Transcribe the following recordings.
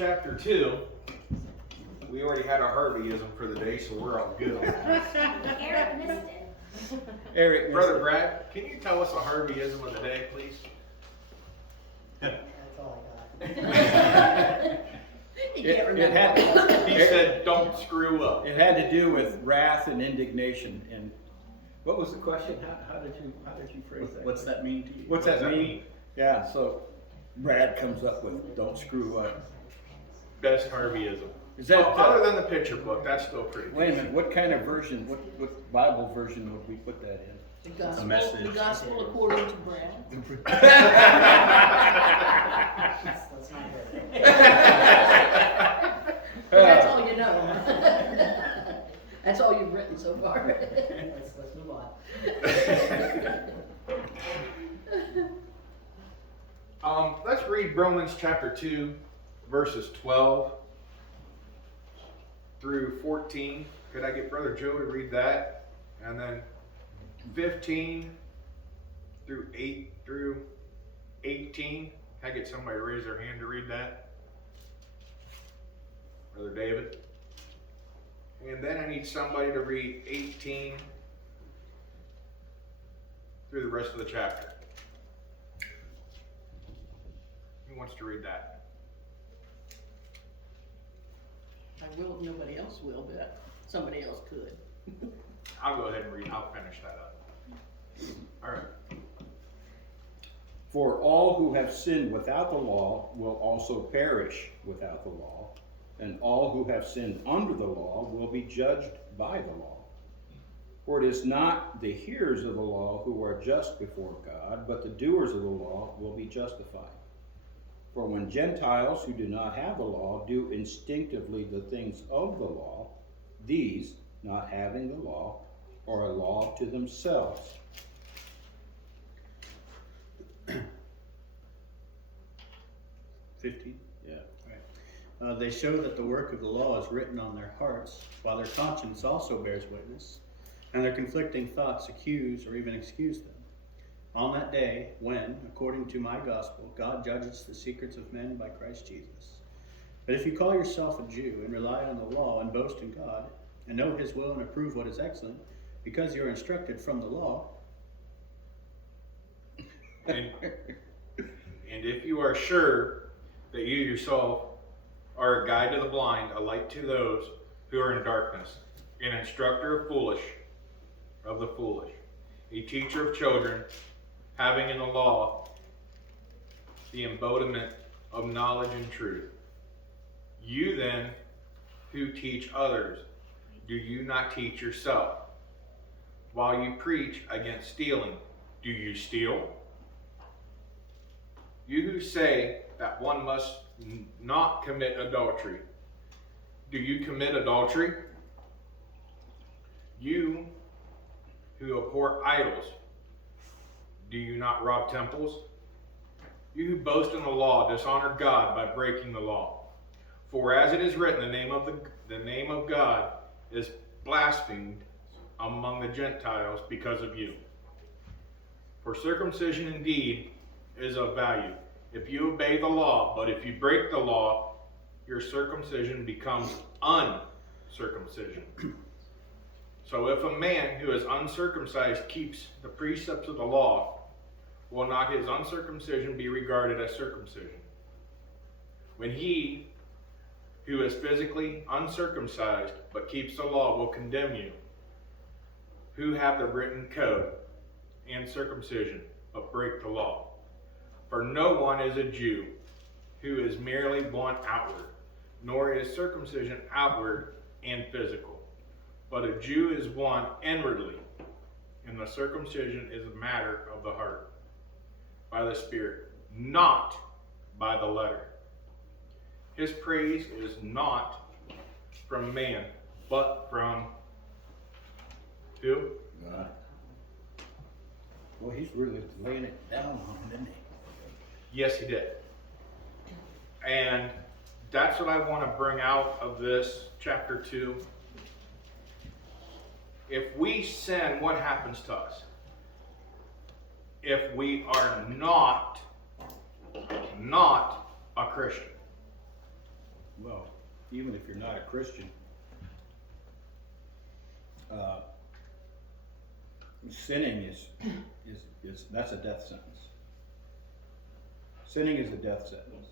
chapter 2. We already had our Harveyism for the day, so we're all good on that. Eric missed it. Eric, Brother Brad, can you tell us a Harveyism of the day, please? That's all I got. He said, don't screw up. It had to do with wrath and indignation. And what was the question? How did you phrase that? What's that mean to you? What's that mean? Yeah, so Brad comes up with "don't screw up." Best Harveyism. Is that other than the picture book? That's still pretty good. Wait a minute. What kind of version? What Bible version would we put that in? A message. The gospel according to Brad. Let's not hear it. That's all you know. That's all you've written so far. Let's move on. Let's read Romans chapter 2, verses 12 through 14. Could I get Brother Joe to read that? And then 15 through 18. Can I get somebody to raise their hand to read that? Brother David. And then I need somebody to read 18 through the rest of the chapter. Who wants to read that? I will if nobody else will, but somebody else could. I'll go ahead and read. I'll finish that up. All right. For all who have sinned without the law will also perish without the law, and all who have sinned under the law will be judged by the law. For it is not the hearers of the law who are just before God, but the doers of the law will be justified. For when Gentiles who do not have the law do instinctively the things of the law, these, not having the law, are a law to themselves. $15. Yeah. Right. They show that the work of the law is written on their hearts, while their conscience also bears witness, and their conflicting thoughts accuse or even excuse them. On that day, when, according to my gospel, God judges the secrets of men by Christ Jesus. But if you call yourself a Jew and rely on the law and boast in God, and know his will and approve what is excellent, because you are instructed from the law, And if you are sure that you yourself are a guide to the blind, a light to those who are in darkness, an instructor of the foolish, a teacher of children, having in the law the embodiment of knowledge and truth. You then, who teach others, do you not teach yourself? While you preach against stealing, do you steal? You who say that one must not commit adultery, do you commit adultery? You who abhor idols, do you not rob temples? You who boast in the law dishonor God by breaking the law. For as it is written, the name of God is blasphemed among the Gentiles because of you. For circumcision indeed is of value if you obey the law, but if you break the law, your circumcision becomes uncircumcision. So if a man who is uncircumcised keeps the precepts of the law, will not his uncircumcision be regarded as circumcision? When he who is physically uncircumcised but keeps the law will condemn you, who have the written code and circumcision but break the law. For no one is a Jew who is merely one outward, nor is circumcision outward and physical. But a Jew is one inwardly, and the circumcision is a matter of the heart, by the Spirit, not by the letter. His praise is not from man, but from who? God. Well, he's really laying it down on him, isn't he? Yes, he did. And that's what I want to bring out of this chapter 2. If we sin, what happens to us? If we are not a Christian. Well, even if you're not a Christian, sinning is that's a death sentence. Sinning is a death sentence.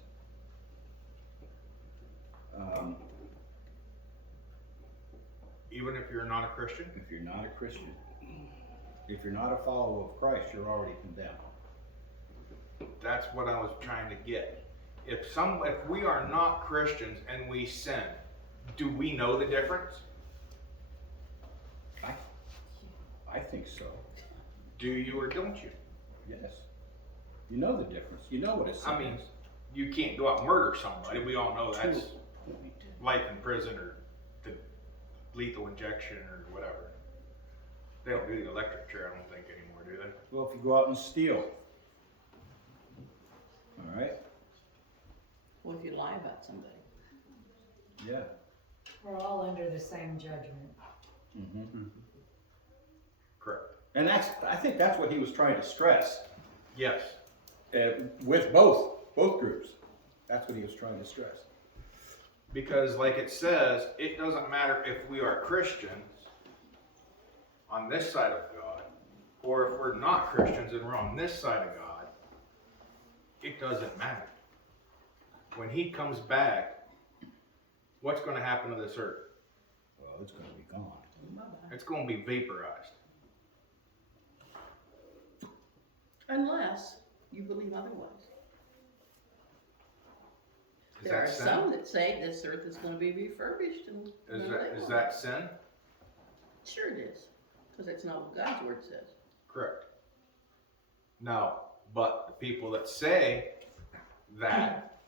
Even if you're not a Christian? If you're not a Christian, if you're not a follower of Christ, you're already condemned. That's what I was trying to get. If we are not Christians and we sin, do we know the difference? I think so. Do you or don't you? Yes. You know the difference. You know what a sin I mean, is. you can't go out and murder somebody. We all know that's Point. life in prison or the lethal injection or whatever. They don't do the electric chair, I don't think, anymore, do they? Well, if you go out and steal, all right? What if you lie about somebody? Yeah. We're all under the same judgment. Mm-hmm. Correct. And I think that's what he was trying to stress Yes. with both groups. That's what he was trying to stress. Because like it says, it doesn't matter if we are Christians on this side of God, or if we're not Christians and we're on this side of God, it doesn't matter. When he comes back, what's going to happen to this earth? Well, it's going to be gone. It's going to be vaporized. Unless you believe otherwise. Is There are that sin? some that say this earth is going to be refurbished and Is that sin? Sure it is, because that's not what God's word says. Correct. No, but the people that say that,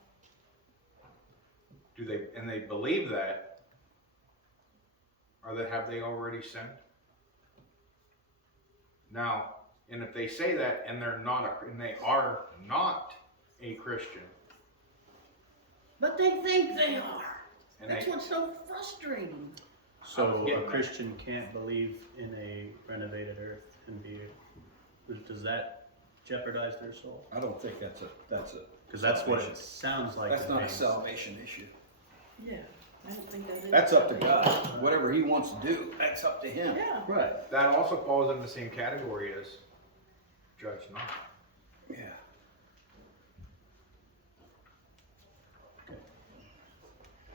they believe that, have they already sinned? Now, and if they say that and they are not a Christian, But they think they are. and That's they, what's so frustrating. So getting a there. Christian can't believe in a renovated earth and does that jeopardize their soul? I don't think that's a Because that's what salvation. it sounds like. That's it not a means. salvation issue. Yeah, I don't think that is. That's up to God. Whatever he wants to do, that's up to him. Yeah. Right. that also falls in the same category as judge not. Yeah.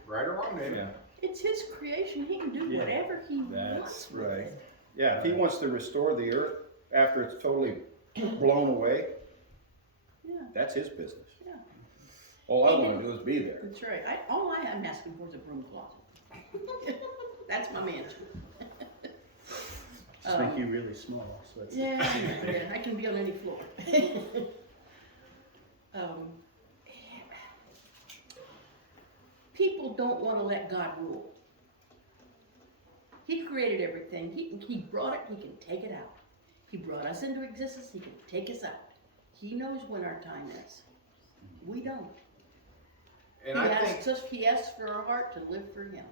Right or wrong, David? Yeah. It's his creation. He can do Yeah, whatever he wants. That's with right. it. Yeah, if he wants to restore the earth after it's totally blown away, Yeah, that's his business. yeah. All I want to do is be there. That's right. All I am asking for is a broom closet. That's my mansion. Just make you really small. So that's Yeah, I can be on any floor. People don't want to let God rule. He created everything. He brought it, he can take it out. He brought us into existence, he can take us out. He knows when our time is. We don't. And I think He asks for our heart to live for him.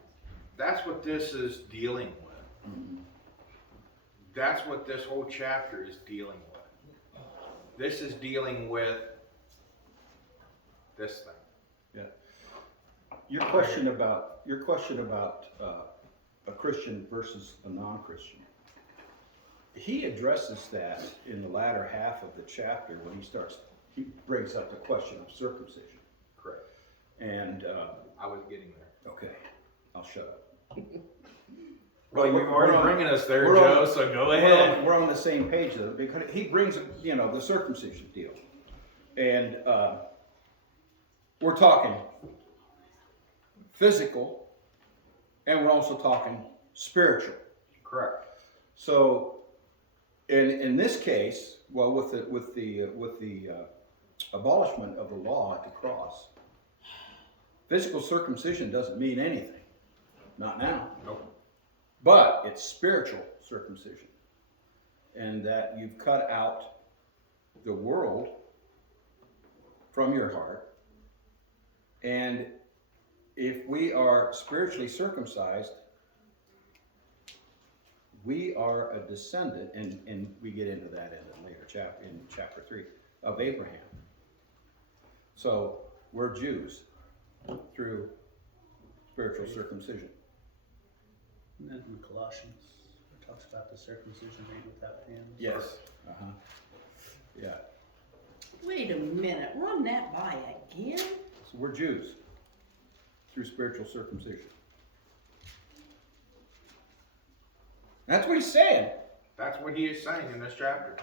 that's what this is dealing with. Mm-hmm. That's what this whole chapter is dealing with. This is dealing with this thing. Your question about a Christian versus a non-Christian. He addresses that in the latter half of the chapter when he brings up the question of circumcision. Correct. And I was getting there. okay, I'll shut up. Well, you're we're already on- bringing us there, we're Joe, on- so go ahead. We're on the same page though, because he brings, the circumcision deal. And we're talking physical, and we're also talking spiritual. Correct. So, in this case, well, with the abolishment of the law at the cross, physical circumcision doesn't mean anything. Not now. Nope. But it's spiritual circumcision. And that you've cut out the world from your heart. And if we are spiritually circumcised, we are a descendant, and we get into that in a later chapter, in chapter 3, of Abraham. So we're Jews through spiritual circumcision. And then in Colossians, it talks about the circumcision made without hands. Yes. Uh-huh. Yeah. Wait a minute, run that by again? So we're Jews through spiritual circumcision. That's what he's saying. That's what he is saying in this chapter.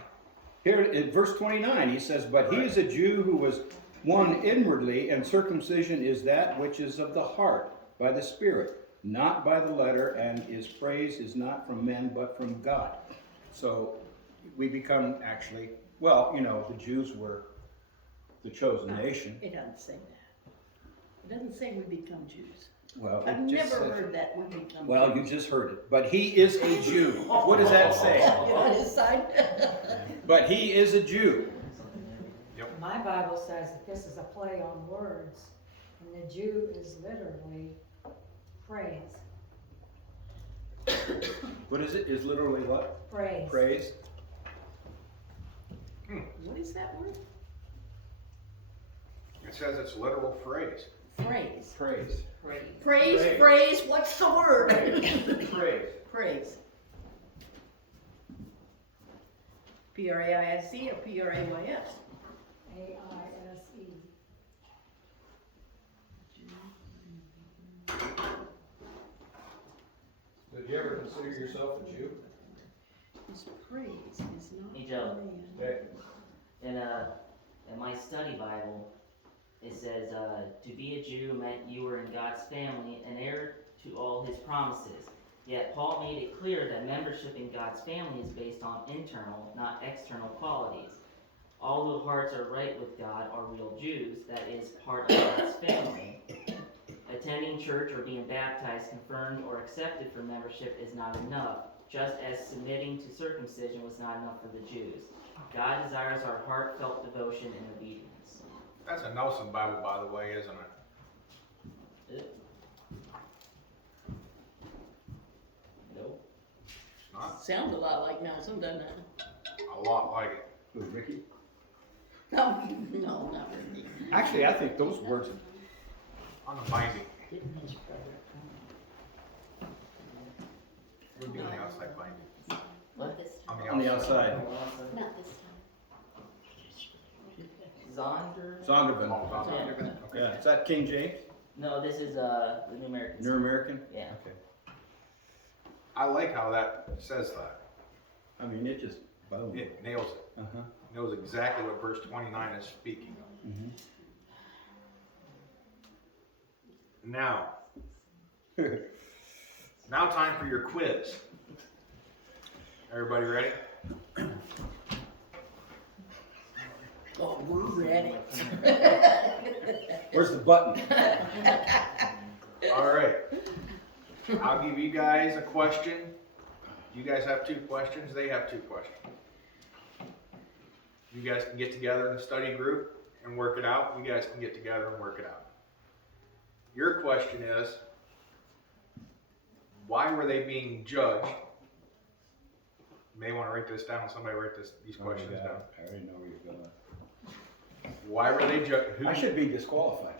Here in verse 29, he says, "But he is a Jew who was one inwardly, and circumcision is that which is of the heart, by the Spirit, not by the letter, and his praise is not from men, but from God." So we become actually, well, you know, the Jews were the chosen nation. It doesn't say that. It doesn't say we become Jews. Well, I've it just never says- heard that we become Well, you Jews. just heard it. But he is a Jew. What does that say? You on his side? But he is a Jew. My Bible says that this is a play on words, and the Jew is literally praise. What is it? Is literally what? Praise. Praise. What is that word? It says it's literal phrase. Phrase. Praise. Praise, Praise. praise, what's the word? Praise. Praise. P-R-A-I-S-E or P-R-A-Y-S? A-I-S-E. Did you ever consider yourself a Jew? His praise is not Hey, Joe. man. In my study Bible, it says, to be a Jew meant you were in God's family and heir to all his promises. Yet Paul made it clear that membership in God's family is based on internal, not external qualities. All whose hearts are right with God are real Jews, that is, part of God's family. Attending church or being baptized, confirmed, or accepted for membership is not enough, just as submitting to circumcision was not enough for the Jews. God desires our heartfelt devotion and obedience. That's a Nelson Bible, by the way, isn't it? Nope. It's not. Sounds a lot like Nelson, doesn't it? A lot like it. Who, Ricky? No, no, not really. Actually, I think those words. On the binding. Didn't his brother We're doing the outside binding. What? On the outside. Not this time. Zonder? Zondervan. Oh, Zondervan. Okay. Yeah. Is that King James? No, this is the New American. New American? Yeah. Okay. I like how that says that. I mean, it just, boom. It nails it. Uh-huh. Knows exactly what verse 29 is speaking of. Mm-hmm. Now, now time for your quiz. Everybody ready? Oh, we're ready. Where's the button? All right. I'll give you guys a question. You guys have 2 questions. They have 2 questions. You guys can get together in a study group and work it out. You guys can get together and work it out. Your question is, why were they being judged? You may want to write this down. Somebody write these questions down. I already know where you're going. Why were they judged? I should be disqualified.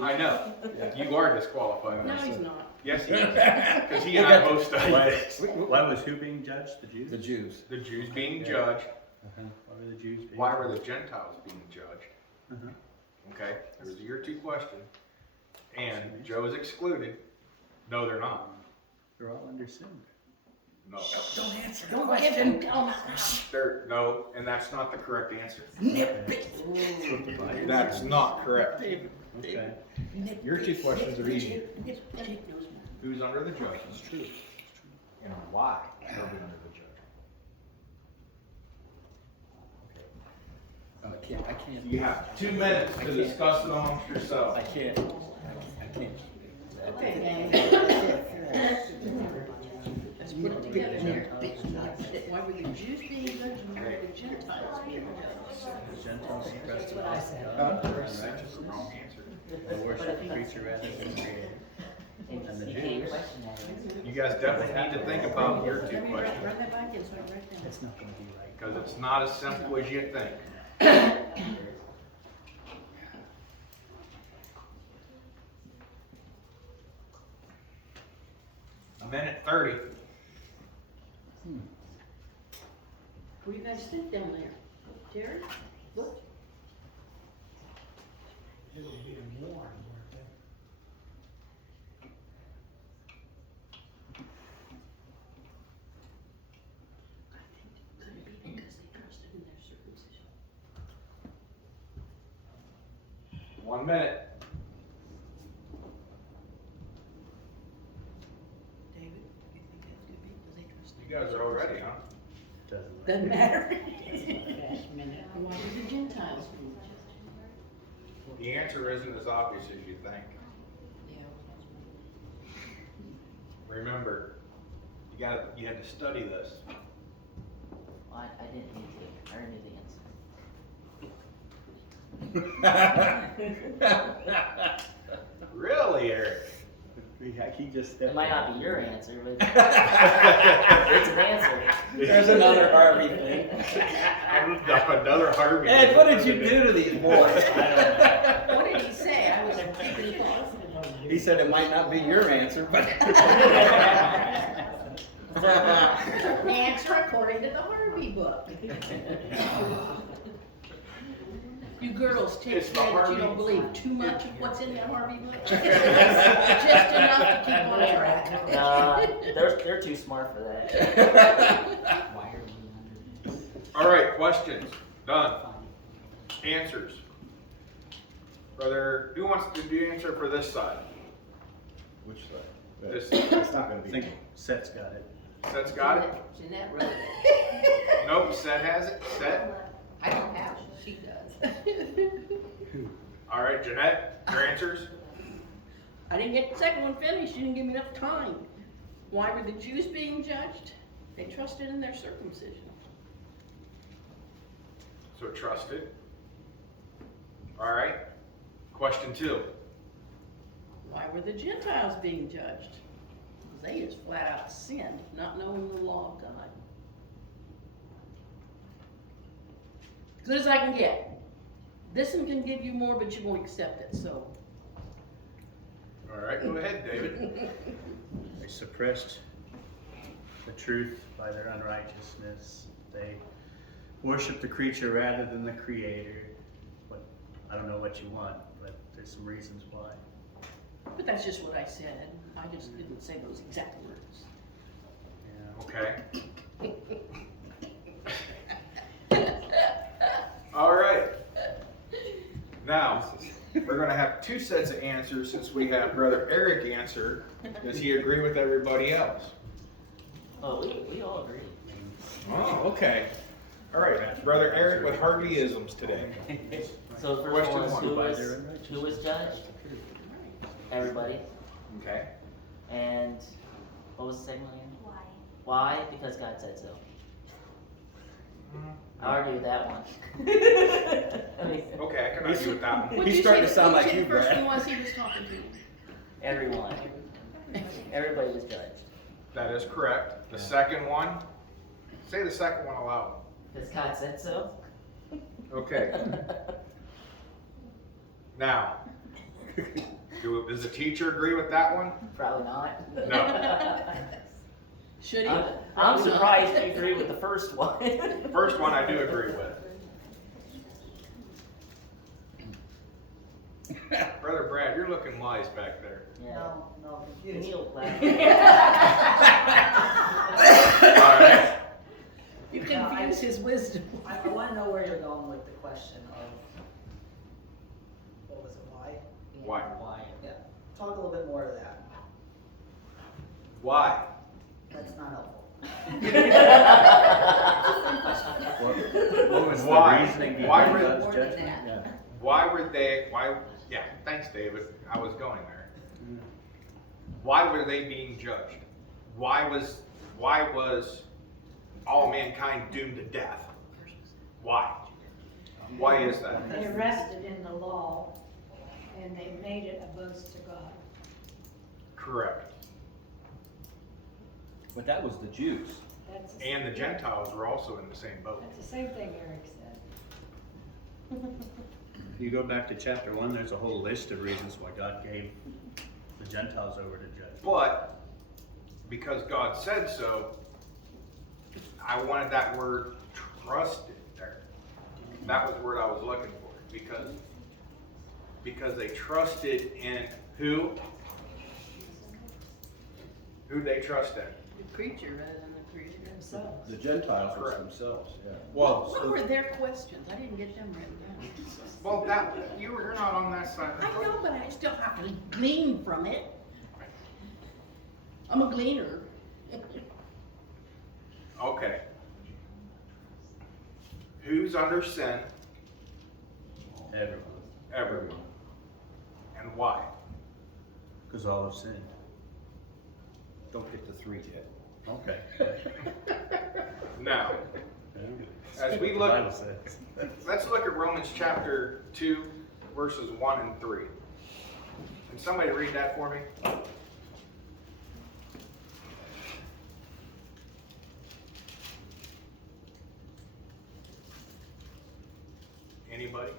I know. You are disqualified. No, he's not. Yes, he is. Because he and I both studied this. Why was who being judged? The Jews? The Jews. The Jews being judged. Why were the Jews being Why were the Gentiles being judged? Uh-huh. Okay, those are your 2 questions. And Joe is excluded. No, they're not. They're all under sin. No. Don't answer. Don't give him tell him. No, and that's not the correct answer. Nip it. That's not correct. Okay. Nip Your 2 it. questions are easy. Nip it. Knows more. Who's under the judge? It's true. And why are they under the judge? I can't. You have 2 minutes to discuss it amongst I yourselves. can't. I can't. Okay, let's put it together here. Why were the Jews being judged and why were the Gentiles being judged? The Gentiles suppressed the That's what I law of said. God and That's the righteousness. wrong answer. They worship the creature rather than the creator. And the You can't Jews. question that. You guys definitely need to think about your 2 Run questions. that back in so I write down. It's not gonna be right. Because it's not as simple as you think. minute 30. What do you guys think down there? Terry? Look. It'll be warm, won't it? Could it be because they trusted in their circumcision? 1 minute. David, you think that could be because they trusted? You guys are all ready, huh? Doesn't matter. Last minute. Why did the Gentiles be? The answer isn't as obvious as you think. Yeah. Remember, you had to study this. Well, I didn't need to. I already knew the answer. Really, Eric? He just It might not be your answer, but it's an answer. There's another Harvey thing. Another Harvey. Ed, what did you do to these boys? What did he say? I was keeping thought. He said it might not be your answer, but. Answer according to the Harvey book. You girls take It's the care that you Harvey. don't believe too much of what's in that Harvey book. Just enough to keep on track. They're too smart for that. Why are we under? All right, questions. Done. Answers. Brother, who wants to do answer for this side? Which side? This It's not gonna I be. think Seth's got it. Set's got it? Jeanette wrote it. Nope, Set has it. Set. I don't have it, she does. All right, Jeanette, your answers? I didn't get the second one finished, you didn't give me enough time. Why were the Jews being judged? They trusted in their circumcision. So trusted. All right. Question 2. Why were the Gentiles being judged? Because they just flat out sinned, not knowing the law of God. Good as I can get. This one can give you more, but you won't accept it, so. All right, go ahead, David. They suppressed the truth by their unrighteousness. They worship the creature rather than the creator. But I don't know what you want, but there's some reasons why. But that's just what I said. I just didn't say those exact words. Yeah. Okay. All right. Now, we're going to have 2 sets of answers since we have Brother Eric answer. Does he agree with everybody else? Oh, we all agree. Oh, okay. All right, Brother Eric with Harveyisms today. So the first Question one, one. who was judged? Everybody. Okay. And what was the second one again? Why? Because God said so. I argue with that one. I mean, Okay, I can argue with that one. What'd He's you starting say to sound the like you, first Brad. one was he was talking to? everyone. Everybody was judged. That is correct. The second one, say the second one aloud. Because God said so. Okay. Now, does the teacher agree with that one? Probably not. No. Should he? I'm Probably not. surprised you agree with the first one. The first one I do agree with. Brother Brad, you're looking wise back there. Yeah. No, confused. Neil laughed. All right. You confuse his wisdom. I want to know where you're going with the question of, what was it, why? Why? Why? Yeah, talk a little bit more of that. Why? That's not helpful. What was Why? the reasoning Why behind were- God's More than judgment? that. Yeah. Why were they, yeah, thanks David, I was going there. Why were they being judged? Why was all mankind doomed to death? Why? Why is that? They rested in the law, and they made it a boast to God. Correct. But that was the Jews. That's the, And the Gentiles were also in the same boat. that's the same thing Eric said. You go back to chapter 1, there's a whole list of reasons why God gave the Gentiles over to judgment. But because God said so, I wanted that word trusted there. That was the word I was looking for, because they trusted in who? Who they trust in? The creature rather than the creator. Themselves. The Gentiles Correct. themselves, yeah. Well, What were their questions? I didn't get them written down. well, that you're not on that side. I know, but I still have to glean from it. I'm a gleaner. Okay. Who's under sin? Everyone. Everyone. And why? Because all have sinned. Don't get to 3 yet. Okay. Now, as we The look, Bible says. let's look at Romans chapter 2, verses 1 and 3. Can somebody read that for me? Anybody?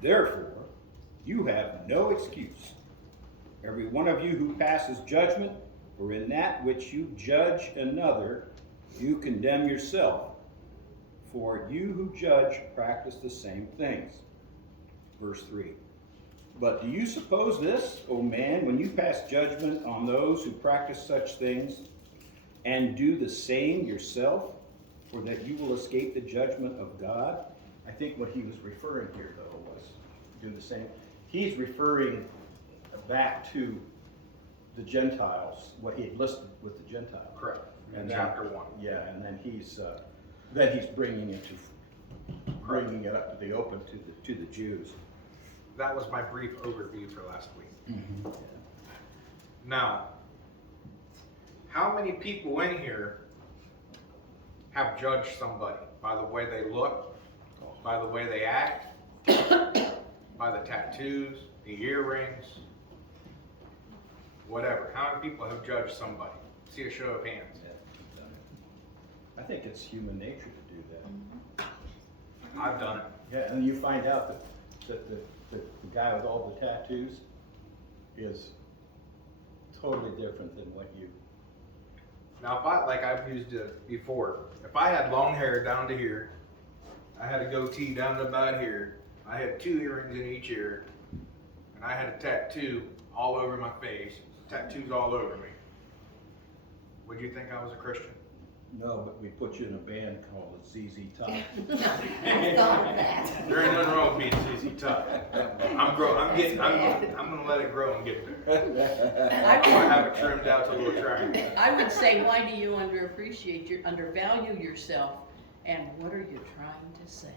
Therefore, you have no excuse. Every one of you who passes judgment, for in that which you judge another, you condemn yourself. For you who judge practice the same things. Verse 3. But do you suppose this, O man, when you pass judgment on those who practice such things, and do the same yourself, for that you will escape the judgment of God? I think what he was referring here, though, was do the same. He's referring back to the Gentiles, what he had listed with the Gentiles. Correct. In And chapter 1. Yeah, and then he's bringing it up to the open to the Jews. That was my brief overview for last week. Now, how many people in here have judged somebody by the way they look, by the way they act, by the tattoos, the earrings, whatever? How many people have judged somebody? See a show of hands. I think it's human nature to do that. I've done it. Yeah, and you find out that the guy with all the tattoos is totally different than what you. Now, if I, like I've used it before, if I had long hair down to here, I had a goatee down to about here, I had 2 earrings in each ear, and I had a tattoo all over my face, tattoos all over me, would you think I was a Christian? No, but we put you in a band called the ZZ Top. I thought of that. There ain't nothing wrong with being ZZ Top. I'm gonna let it grow and get there. I'm gonna have it trimmed out to a little triangle. I would say, why do you undervalue yourself, and what are you trying to say?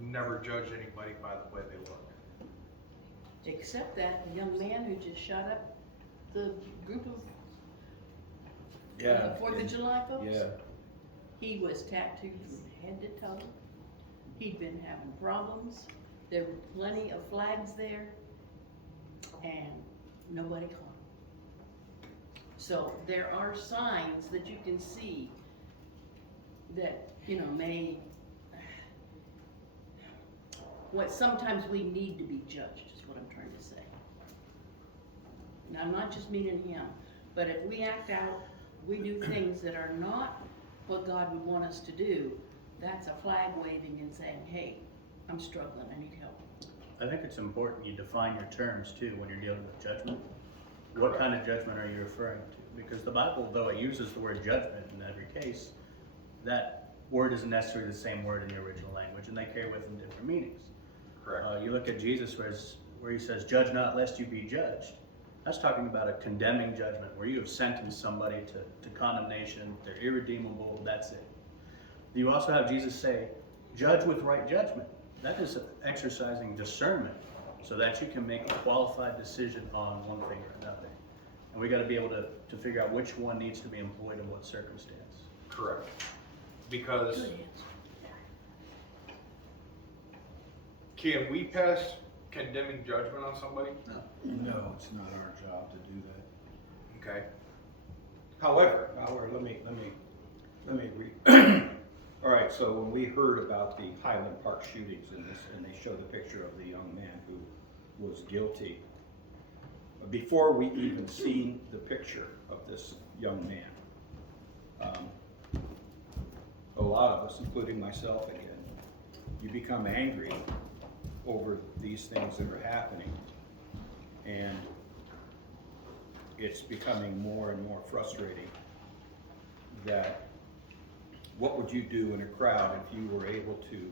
Never judge anybody by the way they look. Except that young man who just shot up the group of Yeah. 4th of July folks? Yeah. He was tattooed from head to toe. He'd been having problems. There were plenty of flags there, and nobody caught him. So there are signs that you can see that, may, what sometimes we need to be judged is what I'm trying to say. Now, I'm not just meaning him, but if we act out, we do things that are not what God would want us to do, that's a flag waving and saying, hey, I'm struggling, I need help. I think it's important you define your terms too when you're dealing with judgment. What kind of judgment are you referring to? Because the Bible, though it uses the word judgment in every case, that word isn't necessarily the same word in the original language, and they carry with them different meanings. Correct. You look at Jesus where he says, judge not lest you be judged. That's talking about a condemning judgment where you have sentenced somebody to condemnation, they're irredeemable, that's it. You also have Jesus say, judge with right judgment. That is exercising discernment so that you can make a qualified decision on one thing or another. And we got to be able to figure out which one needs to be employed in what circumstance. Correct. Because Good answer. can we pass condemning judgment on somebody? No, it's not our job to do that. Okay. However, Let me read. All right, so when we heard about the Highland Park shootings and they showed the picture of the young man who was guilty, before we even seen the picture of this young man. A lot of us, including myself again, you become angry over these things that are happening, and it's becoming more and more frustrating that what would you do in a crowd if you were able to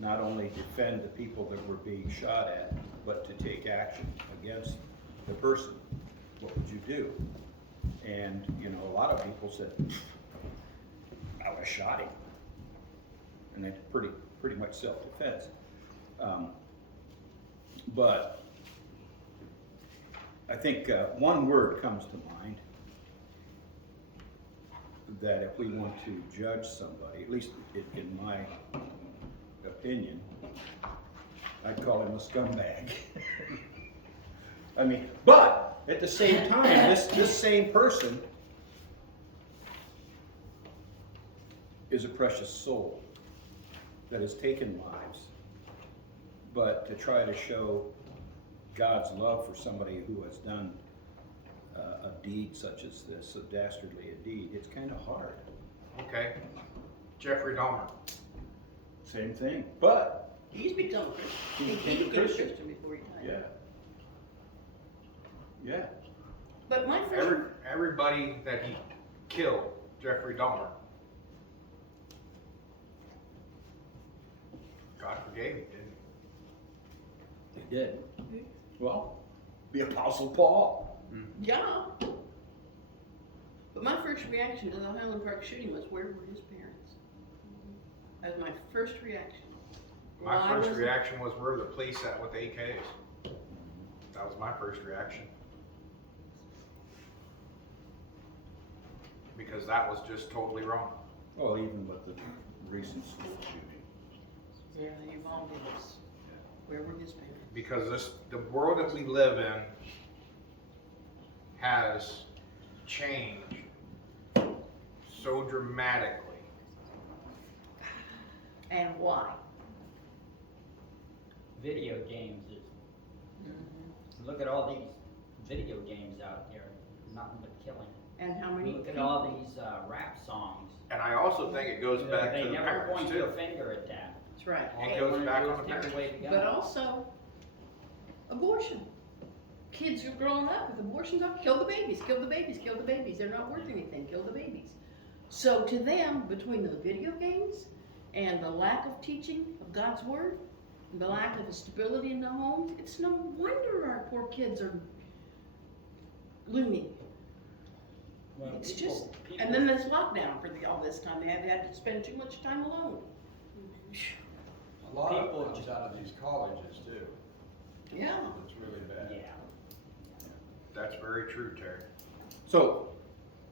not only defend the people that were being shot at, but to take action against the person? What would you do? And, you know, a lot of people said, I would have shot him. And that's pretty much self-defense. But I think one word comes to mind that if we want to judge somebody, at least in my opinion, I'd call him a scumbag. I mean, but at the same time, this same person is a precious soul that has taken lives. But to try to show God's love for somebody who has done a deed such as this, so dastardly a deed, it's kind of hard. Okay. Jeffrey Dahmer. Same thing. But He's become a Christian. He became a became a Christian. Christian before he died. yeah. But my first, Everybody that he killed, Jeffrey Dahmer, God forgave him, didn't he? They did. Well, the Apostle Paul. yeah. But my first reaction to the Highland Park shooting was, where were his parents? That was my first reaction. My Why first wasn't- reaction was, where were the police at with the AKs? That was my first reaction. Because that was just totally wrong. Well, even with the recent school shooting. Yeah, you've all did this. Where were his parents? Because the world that we live in has changed so dramatically. And why? Video games is, look at all these video games out here, nothing but killing. And how many Look at people? all these rap songs. And I also think it goes back They to the never parents point too. a finger at that. That's right. All It they goes wanna back do on is the take parents. away the gun. But also, abortion. Kids are growing up with abortions. Kill the babies, kill the babies, kill the babies. They're not worth anything. Kill the babies. So to them, between the video games and the lack of teaching of God's word, and the lack of a stability in the home, it's no wonder our poor kids are loony. Well, It's people- just, people- and then this lockdown for all this time, they had to spend too much time alone. A lot People of it comes out of these colleges too. Yeah. It's really bad. Yeah. That's very true, Terry. So,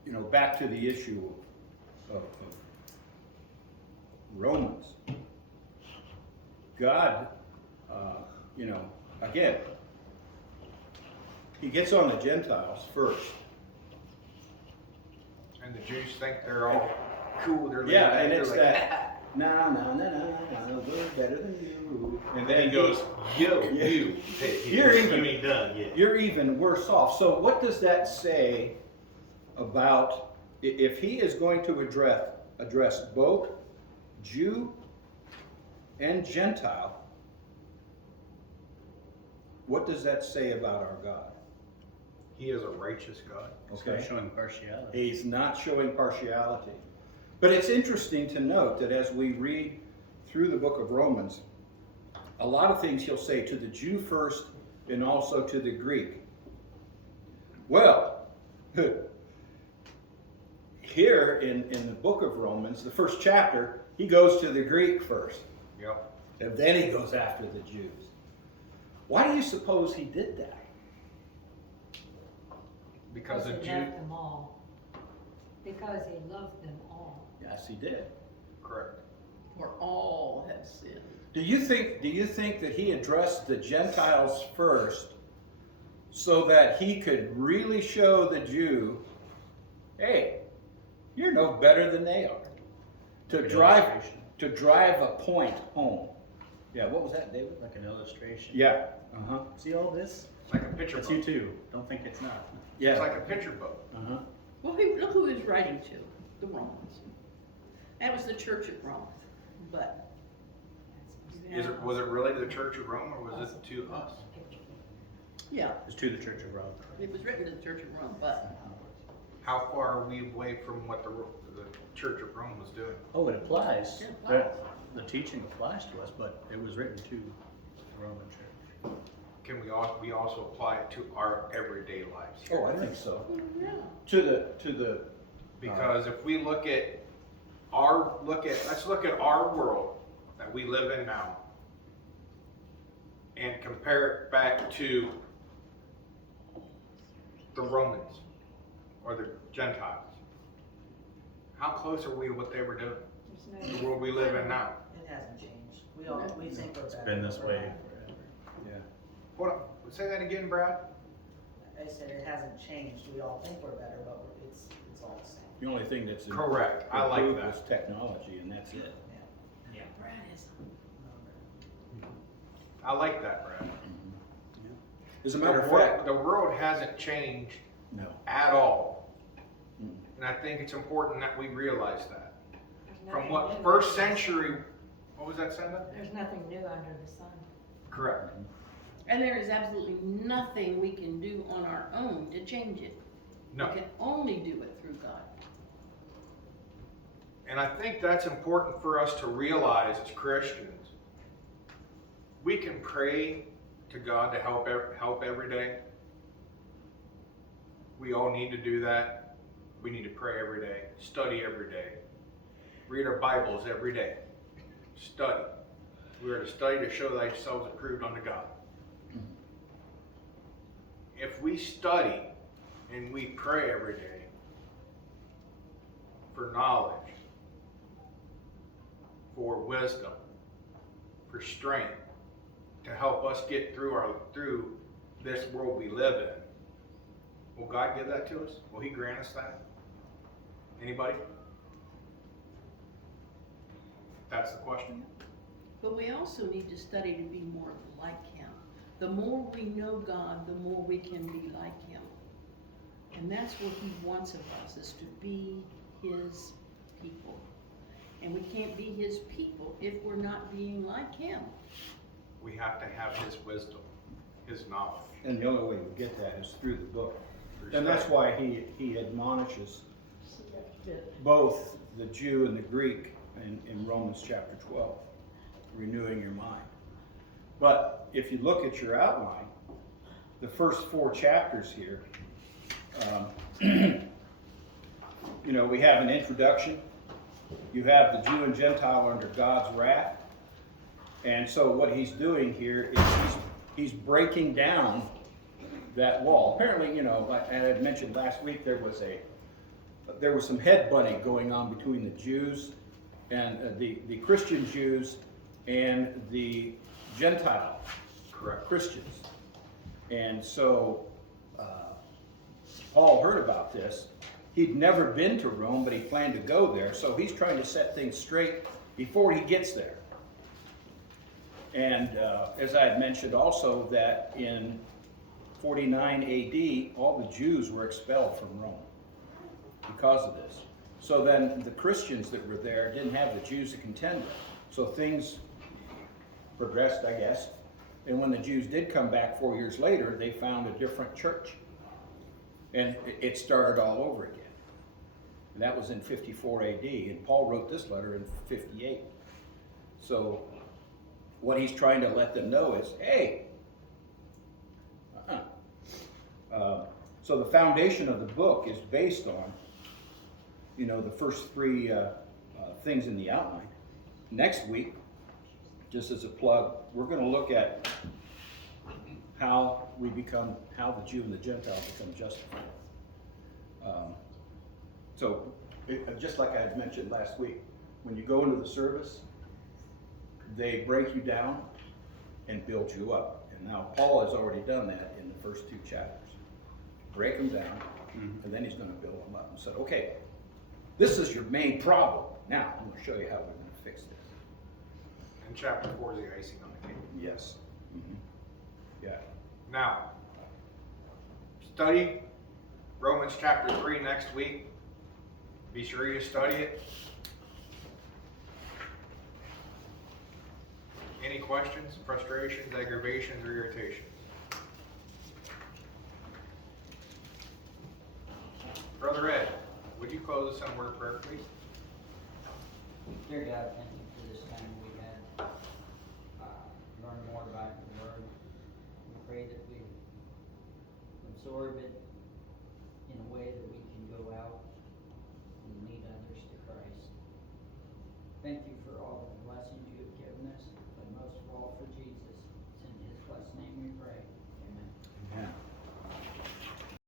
you know, back to the issue of Romans. God, you know, again, he gets on the Gentiles first. And the Jews think they're all cool. They're Yeah, laid and back, it's they're like, that, no, we're better than you. And then he goes, yo, Yeah. you. You're even- ain't done yet. You're even worse off. So what does that say about, if he is going to address both Jew and Gentile, what does that say about our God? He is a righteous God. It's not showing partiality. He's not showing partiality. But it's interesting to note that as we read through the book of Romans, a lot of things he'll say to the Jew first and also to the Greek. Well, here in the book of Romans, the first chapter, he goes to the Greek first. Yep. And then he goes after the Jews. Why do you suppose he did that? Because the he Jew, loved them all. Because he loved them all. Yes, he did. correct. For all have sinned. Do you think that he addressed the Gentiles first so that he could really show the Jew, hey, you're no better than they are? To Like an drive illustration. a point home. Yeah, what was that, David? Like an illustration. Yeah. Uh-huh. See all this? It's like a picture That's book. you too. Don't think it's not. It's like a picture book. Uh-huh. Well, look who he's writing to, the Romans. That was the church at Rome, but. Was it really to the Church of Rome or was it to us? Yeah, It's to the Church of Rome. it was written to the church at Rome, but How far are we away from what the Church of Rome was doing? Oh, it applies. It applies. The teaching applies to us, but it was written to the Roman Church. Can we also apply it to our everyday lives? Oh, I think so. yeah. To the, Because if we let's look at our world that we live in now and compare it back to the Romans or the Gentiles. How close are we to what they were doing? The world we live in now. It hasn't changed. We think we're better. It's been this but we're way not. forever. yeah. Hold on, say that again, Brad. I said it hasn't changed. We all think we're better, but it's all the same. The only thing that's Correct. I like improved that. is technology, and that's it. Yeah, Brad is. I like that, Brad. As a matter of fact, The world hasn't changed no. at all. Mm. And I think it's important that we realize that. There's From nothing what new. first century, what was that, Senda? There's nothing new under the sun. Correct. And there is absolutely nothing we can do on our own to change it. No. We can only do it through God. And I think that's important for us to realize as Christians. We can pray to God to help every day. We all need to do that. We need to pray every day, study every day, read our Bibles every day, study. We are to study to show thyself approved unto God. If we study and we pray every day for knowledge, for wisdom, for strength, to help us get through this world we live in, will God give that to us? Will He grant us that? Anybody? That's the question. But we also need to study to be more like Him. The more we know God, the more we can be like Him. And that's what He wants of us, is to be His people. And we can't be His people if we're not being like Him. We have to have His wisdom, His knowledge. And the only way you get that is through the book. through And that's study. why he admonishes both the Jew and the Greek in Romans chapter 12, renewing your mind. But if you look at your outline, the first 4 chapters here, we have an introduction. You have the Jew and Gentile under God's wrath. And so what he's doing here is he's breaking down that wall. Apparently, like I had mentioned last week, there was some headbutting going on between the Jews and the Christian Jews and the Gentile Christians. And so Paul heard about this. He'd never been to Rome, but he planned to go there. So he's trying to set things straight before he gets there. And as I had mentioned also, that in 49 AD, all the Jews were expelled from Rome because of this. So then the Christians that were there didn't have the Jews to contend with. So things progressed, I guess. And when the Jews did come back 4 years later, they found a different church. And it started all over again. And that was in 54 AD. And Paul wrote this letter in 58. So what he's trying to let them know is, hey, so the foundation of the book is based on, the first 3 things in the outline. Next week, just as a plug, we're going to look at how the Jew and the Gentile become justified. Just like I had mentioned last week, when you go into the service, they break you down and build you up. And now Paul has already done that in the first 2 chapters. Break them down, and then he's going to build them up. And said, okay, this is your main problem. Now I'm going to show you how we're going to fix this. And chapter 4 is the icing on the cake. Yes. Yeah. Now, study Romans chapter 3 next week. Be sure you study it. Any questions, frustrations, aggravations, or irritations? Brother Ed, would you close us in a word of prayer, please? Dear God, thank you for this time we had, learn more about your word. We pray that we absorb it in a way that we